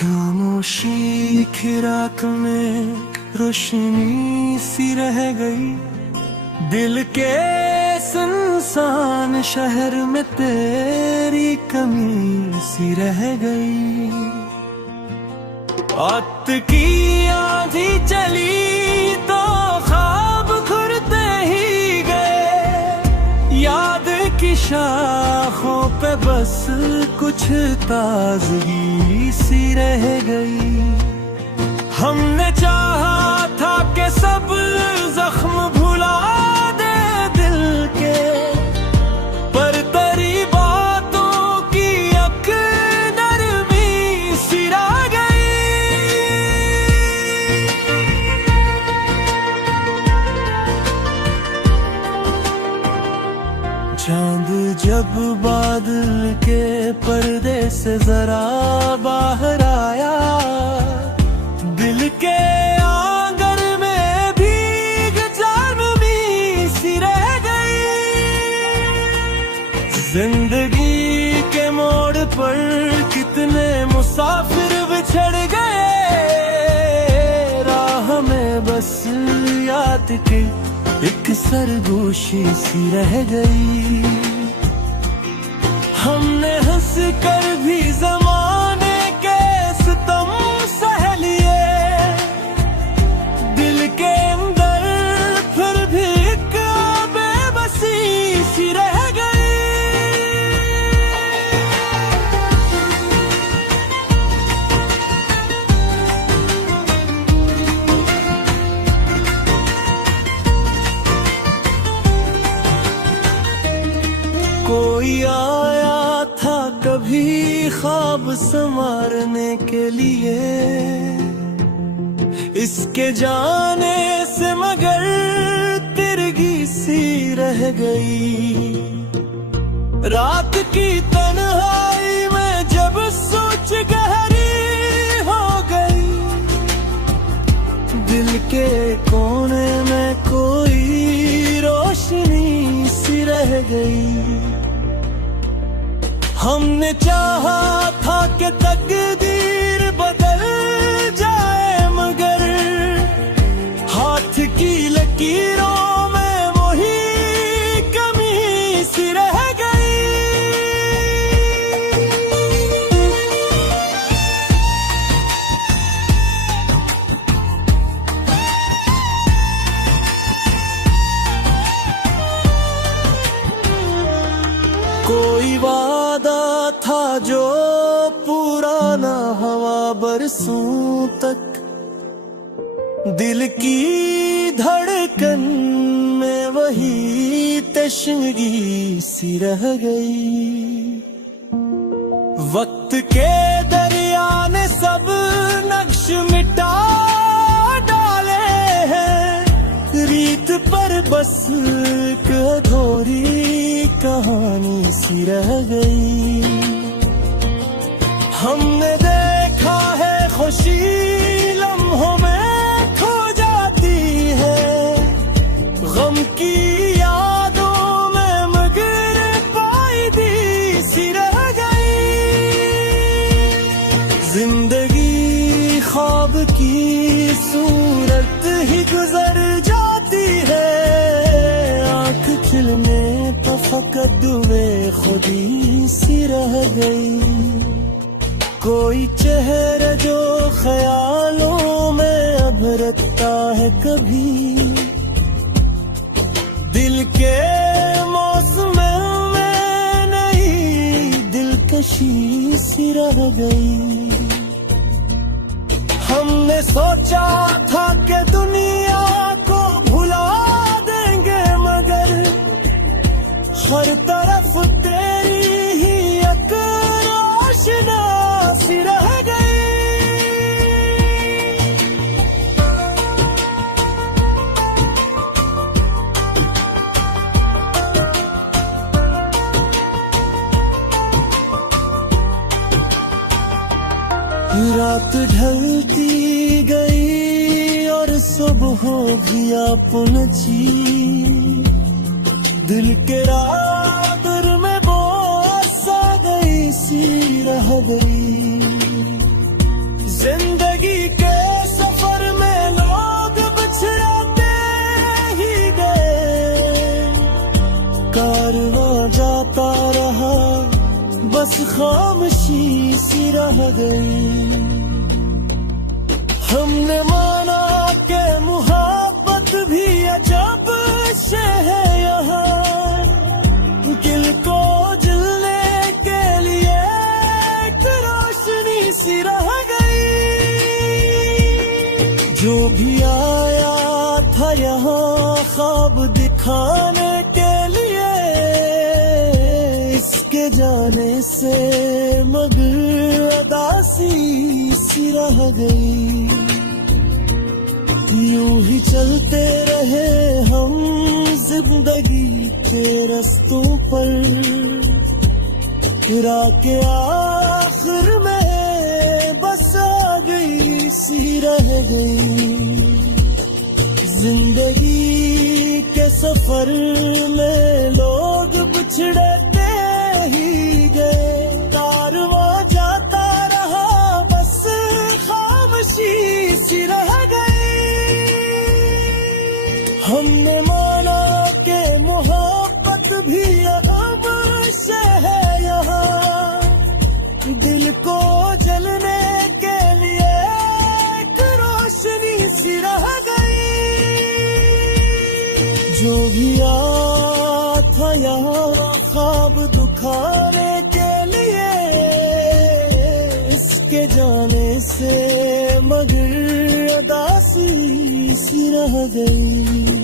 खामोशी खिराक में रोशनी सी रह गई, दिल के सुनसान शहर में तेरी कमी सी रह गई। वक्त की आंधी चली तो ख्वाब घुरते ही गए, याद की शाखों पे बस कुछ ताजगी सी रह गई। हमने चाहा था कि सब जख्म भुला दे दिल के, पर तेरी बातों की एक नरमी सी रह गई। चांद जब बादल के पर्दे से जरा बाहर आया, दिल के आंगन में भीग जानवी सी रह गई। जिंदगी के मोड़ पर कितने मुसाफिर बिछड़ गए, राह में बस याद की एक सरगोशी सी रह गई। हमने हंस कर भी जमाने के सितम सह लिए, दिल के अंदर फिर भी एक बेबसी सी रह गई। कोई आया था कभी ख्वाब संवारने के लिए, इसके जाने से मगर तिरगी सी रह गई। रात की तन्हाई में जब सोच गहरी हो गई, दिल के कोने में कोई रोशनी सी रह गई। हमने चाहा था कि तकदीर बदल जाए, मगर हाथ की लकीरों में वही कमी सी रह गई। कोई वादा था जो पूरा ना हुआ बरसों तक, दिल की धड़कन में वही तशंगी सी रह गई। वक्त के दरिया ने सब नक्श मिटा डाले हैं, रीत पर बस एक अधूरी कहानी सी रह गई। हमने देखा है खुशी लम्हों में खो जाती है, गम की यादों में मगर पायदी सी रह गई। जिंदगी ख्वाब की सूरत ही गुजर जाती है, आंख खिलने तो फकत दुए खुदी सी रह गई। कोई चेहरा जो ख्यालों में अब रखता है कभी, दिल के मौसम में नई दिलकशी सी रह गई। हमने सोचा था कि दुनिया को भुला देंगे, मगर हर तरफ तेरी ही एक रोशनी सी रह गई। रात ढलती गई और सुबह हो गया पुनची, दिल के रातर में बोस आ गई सी रह गई। कारवां जाता रहा, बस खामोशी सी रह गई। हमने माना के मुहब्बत भी अजब से है यहाँ, दिल को जलने के लिए एक रोशनी सी रह गई। जो भी आया था यहाँ ख्वाब दिखाने के लिए, इसके जाने से मगर अदासी सी रह गई। यूं ही चलते रहे हम जिंदगी के रस्तों पर, गिरा के आखिर में बस आ गई सी रह गई। जिंदगी के सफर में लोग बिछड़ते ही गए, कारवां जाता रहा, बस खामोशी सी रह गई। हमने माना के मोहब्बत भी अब से है यहाँ, दिल को जलने के लिए एक रोशनी सी रह गई। जो भी आया था यहाँ ख्वाब दिखाने के लिए, इसके जाने से मगर अदासी सी रह गई।